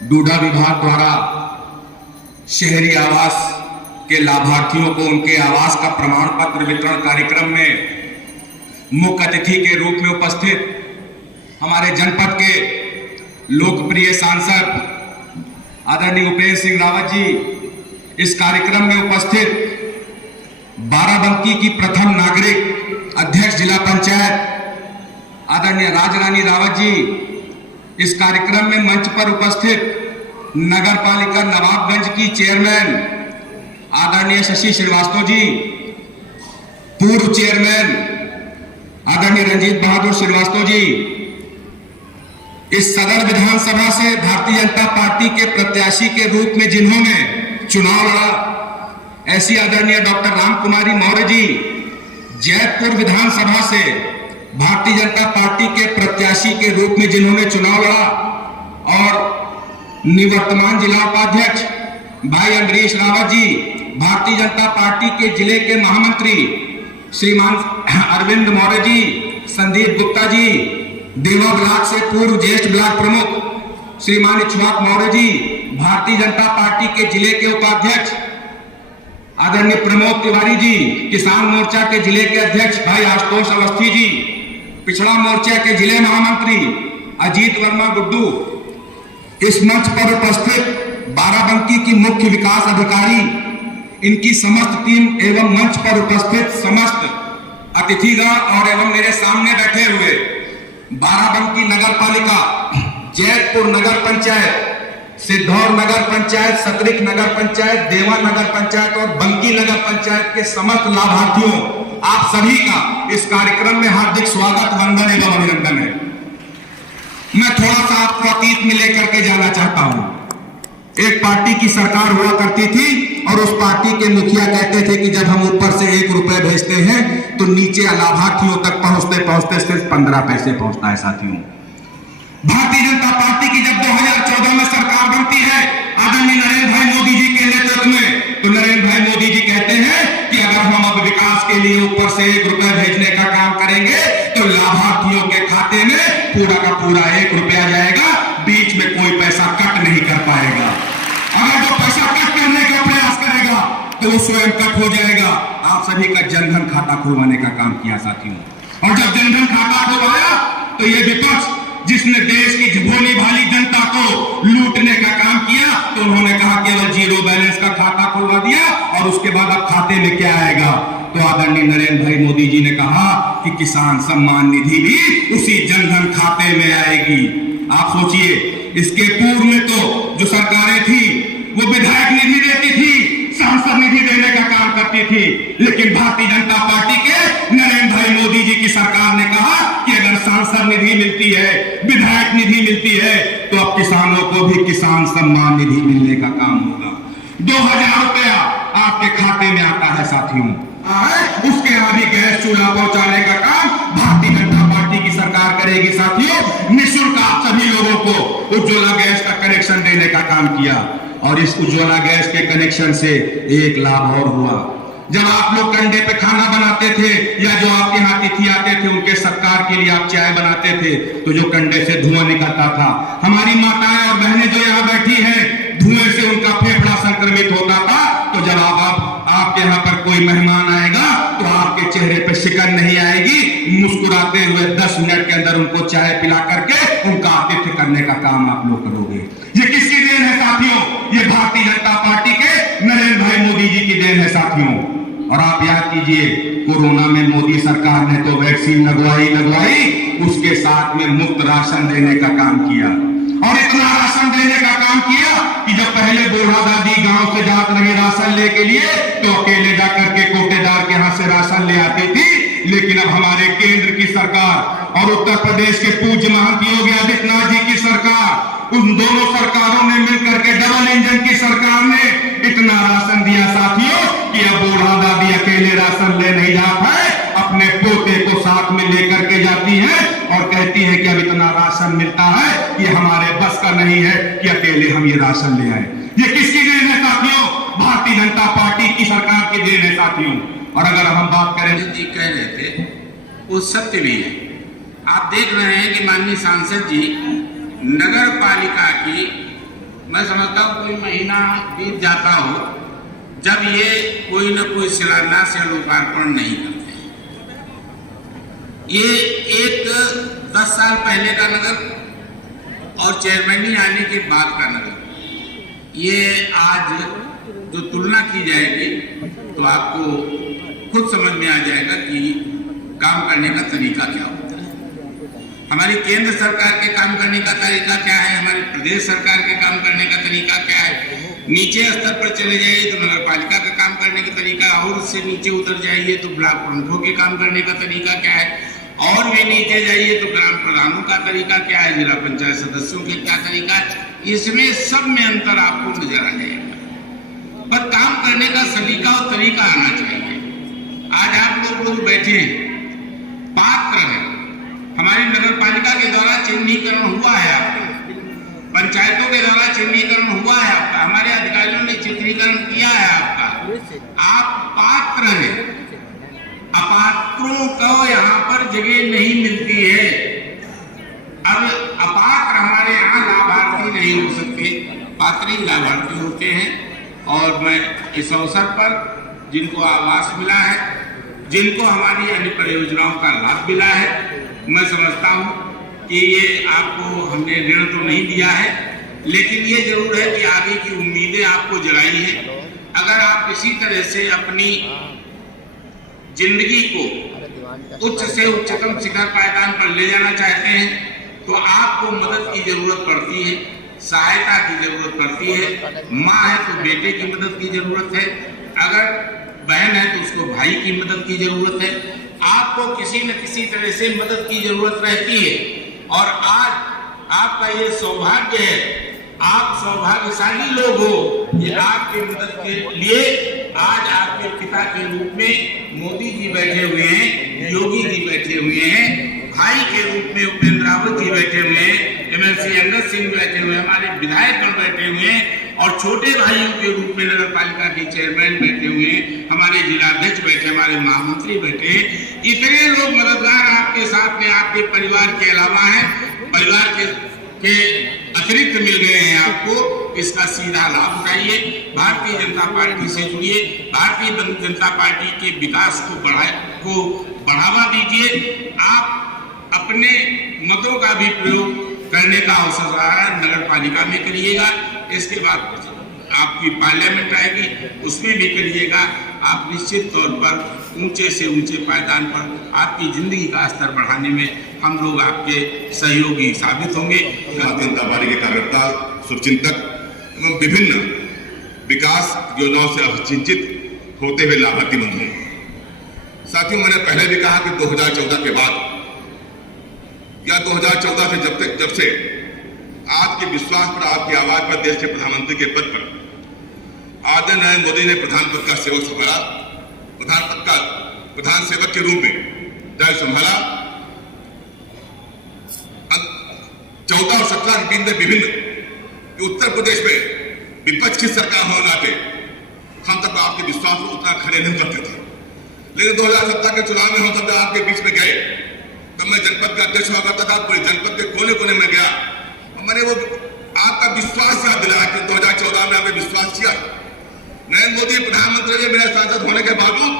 DUDA विभाग द्वारा शहरी आवास के लाभार्थियों को उनके आवास का प्रमाण पत्र वितरण कार्यक्रम में मुख्य अतिथि के रूप में उपस्थित हमारे जनपद के लोकप्रिय सांसद आदरणीय उपेंद्र सिंह रावत जी, इस कार्यक्रम में उपस्थित बाराबंकी की प्रथम नागरिक अध्यक्ष जिला पंचायत आदरणीय राजरानी रावत जी, इस कार्यक्रम में मंच पर उपस्थित नगर पालिका नवाबगंज की चेयरमैन आदरणीय शशि श्रीवास्तव जी, पूर्व चेयरमैन आदरणीय रंजीत बहादुर श्रीवास्तव जी, इस सदर विधानसभा से भारतीय जनता पार्टी के प्रत्याशी के रूप में जिन्होंने चुनाव लड़ा, ऐसी आदरणीय डॉक्टर राम कुमारी मौर्य जी, जैतपुर विधानसभा से भारतीय जनता पार्टी के प्रत्याशी के रूप में जिन्होंने चुनाव लड़ा, और निवर्तमान जिला उपाध्यक्ष भाई अमरीश रावत जी, भारतीय जनता पार्टी के जिले के महामंत्री श्रीमान अरविंद मौर्य जी, संदीप गुप्ता जी, देवा ब्लॉक से पूर्व ज्येष्ठ ब्लॉक प्रमुख श्रीमान इच्छुआक मौर्य जी, भारतीय जनता पार्टी के जिले के उपाध्यक्ष आदरणीय प्रमोद तिवारी जी, किसान मोर्चा के जिले के अध्यक्ष भाई आशुतोष अवस्थी जी, पिछड़ा मोर्चा के जिले महामंत्री अजीत वर्मा गुड्डू, इस मंच पर उपस्थित बाराबंकी की मुख्य विकास अधिकारी, इनकी समस्त टीम एवं मंच पर उपस्थित समस्त अतिथिगण और एवं मेरे सामने बैठे हुए बाराबंकी नगर पालिका, जैतपुर नगर पंचायत, सिद्धौर नगर पंचायत, सतरिक नगर पंचायत, देवा नगर पंचायत और बंकी नगर पंचायत के समस्त लाभार्थियों, आप सभी का इस कार्यक्रम में हार्दिक स्वागत, वंदन एवं अभिनंदन है। मैं थोड़ा सा आपको अतीत में लेकर के जाना चाहता हूं। एक पार्टी की सरकार हुआ करती थी और उस पार्टी के मुखिया कहते थे कि जब हम ऊपर से 1 रुपए भेजते हैं तो नीचे लाभार्थियों तक पहुंचते पहुंचते सिर्फ 15 पैसे पहुंचता है। साथियों, भारतीय जनता पार्टी की जब 2014 में सरकार बनती है आदरणीय नरेंद्र भाई मोदी जी के नेतृत्व में, तो नरेंद्र भाई मोदी जी कहते हैं कि अगर हम अब विकास के लिए ऊपर से 1 रुपए भेजने का काम करेंगे तो लाभार्थियों के खाते में पूरा का पूरा 1 रुपया जाएगा, बीच में कोई पैसा कट नहीं कर पाएगा। अगर जो पैसा कट करने का प्रयास करेगा तो वो स्वयं कट हो जाएगा। आप सभी का जनधन खाता खुलवाने का काम किया साथियों, और जब जनधन खाता खुलवाया तो ये विपक्ष जिसने देश की भोली भाली जनता को लूटने का काम किया, तो उन्होंने कहा केवल 0 बैलेंस का खाता खुलवा दिया और उसके बाद अब खाते में क्या आएगा। तो आदरणीय नरेंद्र भाई मोदी जी ने कहा कि किसान सम्मान निधि भी उसी जनधन खाते में आएगी। आप सोचिए, इसके पूर्व में तो जो सरकारें थी वो विधायक निधि देती थी, सांसद निधि देने का काम करती थी, लेकिन भारतीय जनता पार्टी के नरेंद्र भाई मोदी जी की सरकार ने कहा कि अगर सांसद निधि मिलती है, विधायक निधि मिलती है, तो अब किसानों को भी किसान सम्मान निधि मिलने का काम होगा। 2000 रुपया आपके खाते में आता है साथियों, उसके आगे गैस चूल्हा पहुंचाने का काम भारतीय जनता पार्टी की सरकार करेगी साथियों। निःशुल्क आप सभी लोगों को उज्ज्वला गैस का कनेक्शन देने का काम किया, और इस उज्ज्वला गैस के कनेक्शन से एक लाभ और हुआ। जब आप लोग कंडे पे खाना बनाते थे या जो आपके यहाँ अतिथि आते थे उनके सत्कार के लिए आप चाय बनाते थे, तो जो कंडे से धुआं निकलता था, हमारी माताएं और बहनें जो यहाँ बैठी हैं, धुएं से उनका फेफड़ा संक्रमित होता था। तो जब आपके यहाँ पर कोई मेहमान आएगा तो आपके चेहरे पे शिकन नहीं आएगी, मुस्कुराते हुए 10 मिनट के अंदर उनको चाय पिला करके उनका आतिथ्य करने का काम आप लोग करोगे। ये किसकी देन है साथियों? ये भारतीय जनता पार्टी के नरेंद्र भाई मोदी जी की देन है साथियों। और आप याद कीजिए, कोरोना में मोदी सरकार ने तो वैक्सीन लगवाई, उसके साथ में मुफ्त राशन देने का काम किया, और इतना राशन देने का काम किया कि जब पहले बूढ़ा दादी गांव से जात रहे राशन ले के लिए तो अकेले जाकर के कोटेदार के यहाँ से राशन ले आती थी, लेकिन अब हमारे केंद्र की सरकार और उत्तर प्रदेश के पूज्य महंत योगी आदित्यनाथ जी की सरकार, उन दोनों सरकारों ने मिलकर के डबल इंजन की सरकार ने इतना राशन दिया साथियों कि अब बूढ़ा दादी अकेले राशन ले नहीं जाता है, अपने पोते को साथ में लेकर के जाती है और कहती है कि अब इतना राशन मिलता है कि हमारे बस का नहीं है कि अकेले हम ये राशन ले आए। ये किसकी देन है साथियों? भारतीय जनता पार्टी की सरकार की देन है साथियों। और अगर हम बात करें, जी कह रहे थे वो सत्य भी है। आप देख रहे हैं कि माननीय सांसद जी नगर पालिका की मैं समझता हूँ कोई महीना बीत जाता हो जब ये कोई न कोई शिलान्यास या लोकार्पण नहीं करते। ये एक 10 साल पहले का नगर और चेयरमैनी आने के बाद का नगर, ये आज जो तुलना की जाएगी तो आपको खुद समझ में आ जाएगा कि काम करने का तरीका क्या होता है। हमारी केंद्र सरकार के काम करने का तरीका क्या है, हमारी प्रदेश सरकार के काम करने का तरीका क्या है। नीचे स्तर पर चले जाइए तो नगर पालिका का काम करने का तरीका, और उससे नीचे उतर जाइए तो ब्लॉक प्रमुखों के काम करने का तरीका क्या है, और भी नीचे जाइए तो ग्राम प्रधानों का तरीका क्या है, जिला पंचायत सदस्यों के क्या तरीका है। इसमें सब में अंतर आपको नजर आ जाएगा, पर काम करने का सलीका और तरीका आना चाहिए। आज आप लोग बैठे हैं, पात्र हैं, हमारी नगर पालिका के द्वारा चिन्हीकरण हुआ है आपका, पंचायतों के द्वारा चिन्हीकरण हुआ है आपका, हमारे अधिकारियों ने चित्रीकरण किया है आपका। आप पात्र हैं, अपात्रों को यहाँ पर जगह नहीं मिलती है। अब अपात्र हमारे यहाँ लाभार्थी नहीं हो सकते, पात्र ही लाभार्थी होते हैं। और मैं इस अवसर पर जिनको आवास मिला है, जिनको हमारी अन्य परियोजनाओं का लाभ मिला है, मैं समझता हूँ कि ये आपको हमने ऋण तो नहीं दिया है, लेकिन ये जरूर है कि आगे की उम्मीदें आपको जगाई हैं। अगर आप इसी तरह से अपनी जिंदगी को उच्च से उच्चतम शिखर पायदान पर ले जाना चाहते हैं तो आपको मदद की जरूरत पड़ती है, सहायता की जरूरत पड़ती है। माँ है तो बेटे की मदद की जरूरत है, अगर बहन है तो उसको भाई की मदद की जरूरत है। आपको किसी न किसी तरह से मदद की जरूरत रहती है, और आज आपका ये सौभाग्य है, आप सौभाग्यशाली लोग हो। ये आपके मदद के लिए आज आपके पिता के रूप में मोदी जी बैठे हुए हैं, योगी जी बैठे हुए हैं, भाई के रूप में उपेंद्र रावत जी बैठे हुए हैं, एमएलसी अंगद सिंह बैठे हुए हैं, हमारे विधायकगण बैठे हुए हैं, और छोटे भाइयों के रूप में नगर पालिका के चेयरमैन बैठे हुए हैं, हमारे जिलाध्यक्ष बैठे, हमारे महामंत्री बैठे हैं। इतने लोग मददगार आपके साथ में आपके परिवार के अलावा हैं, परिवार के अतिरिक्त मिल गए हैं आपको। इसका सीधा लाभ उठाइए, भारतीय जनता पार्टी से जुड़िए, भारतीय जनता पार्टी के विकास को बढ़ावा दीजिए। आप अपने मतों का भी प्रयोग करने का अवसर नगर पालिका में करिएगा, इसके बाद आपकी पार्लियामेंट आएगी उसमें भी करिएगा। आप निश्चित तौर पर ऊंचे से ऊंचे पायदान पर आपकी जिंदगी का स्तर बढ़ाने में हम लोग आपके सहयोगी साबित होंगे। भारतीय जनता पार्टी के कार्यकर्ता, शुभचिंतक एवं विभिन्न विकास योजनाओं से अवचिंतित होते हुए लाभार्थी बन हुए। साथियों, मैंने पहले भी कहा कि 2014 के बाद या 2014 से जब से आपके विश्वास पर, आपकी आवाज पर देश के प्रधानमंत्री के पद पर आदरणीय नरेंद्र मोदी ने प्रधान पद का सेवक संभाला, प्रधान सेवक के रूप में दायित्व संभाला। 14 और 17 के बीच में विभिन्न उत्तर प्रदेश में विपक्ष की सरकार होने नाते हम तब आपके विश्वास को उतना खड़े नहीं करते थे, लेकिन 2017 के चुनाव में हम तब आपके बीच में गए, तब मैं जनपद का अध्यक्ष हुआ करता था, पूरे जनपद के कोने कोने में गया, मैंने वो आपका विश्वास याद दिलाया कि 2014 में आपने विश्वास किया। नरेंद्र मोदी प्रधानमंत्री ने मेरे सांसद होने के बावजूद,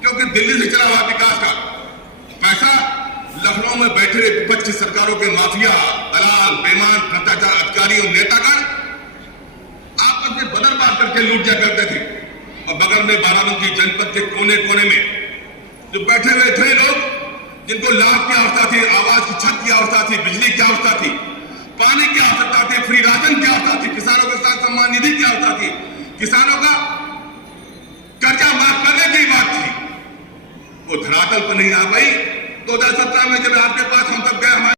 क्योंकि दिल्ली से चला हुआ विकास का पैसा लखनऊ में बैठे विपक्ष की सरकारों के माफिया, दलाल, बेईमान, भ्रष्टाचार अधिकारी और नेतागण आपस में बदल बात करके लूट जा करते थे, और बगल में बाराबंकी जनपद के कोने कोने में जो बैठे हुए थे लोग, जिनको लाभ की आवश्यकता थी, आवास की छत की आवश्यकता थी, बिजली की आवश्यकता थी, पानी की आवश्यकता थी, फ्री राशन की आवश्यकता थी, किसानों के साथ सम्मान निधि की आवश्यकता थी, किसानों का कर्जा माफ करने की बात थी, वो धरातल पर नहीं आ पाई। 2017 में जब आपके पास हम तब गए, हमारे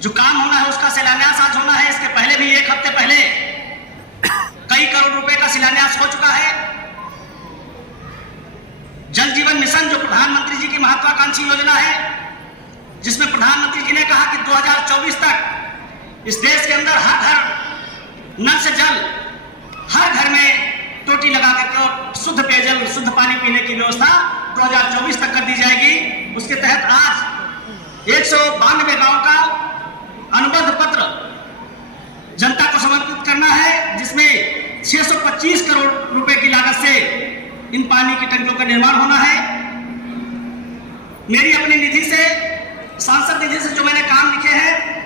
जो काम होना है उसका शिलान्यास आज होना है। इसके पहले भी एक हफ्ते पहले कई करोड़ रुपए का शिलान्यास हो चुका है। जल जीवन मिशन जो प्रधानमंत्री जी की महत्वाकांक्षी योजना है, जिसमें प्रधानमंत्री जी ने कहा कि 2024 तक इस देश के अंदर हर घर नल से जल, हर घर में टोटी लगा करके और शुद्ध पेयजल, शुद्ध पानी पीने की व्यवस्था 2024 तक कर दी जाएगी। उसके तहत आज 192 गांव का अनुबंध पत्र जनता को समर्पित करना है, जिसमें 625 करोड़ रुपए की लागत से इन पानी की टंकियों का निर्माण होना है। मेरी अपनी निधि से, सांसद निधि से जो मैंने काम लिखे हैं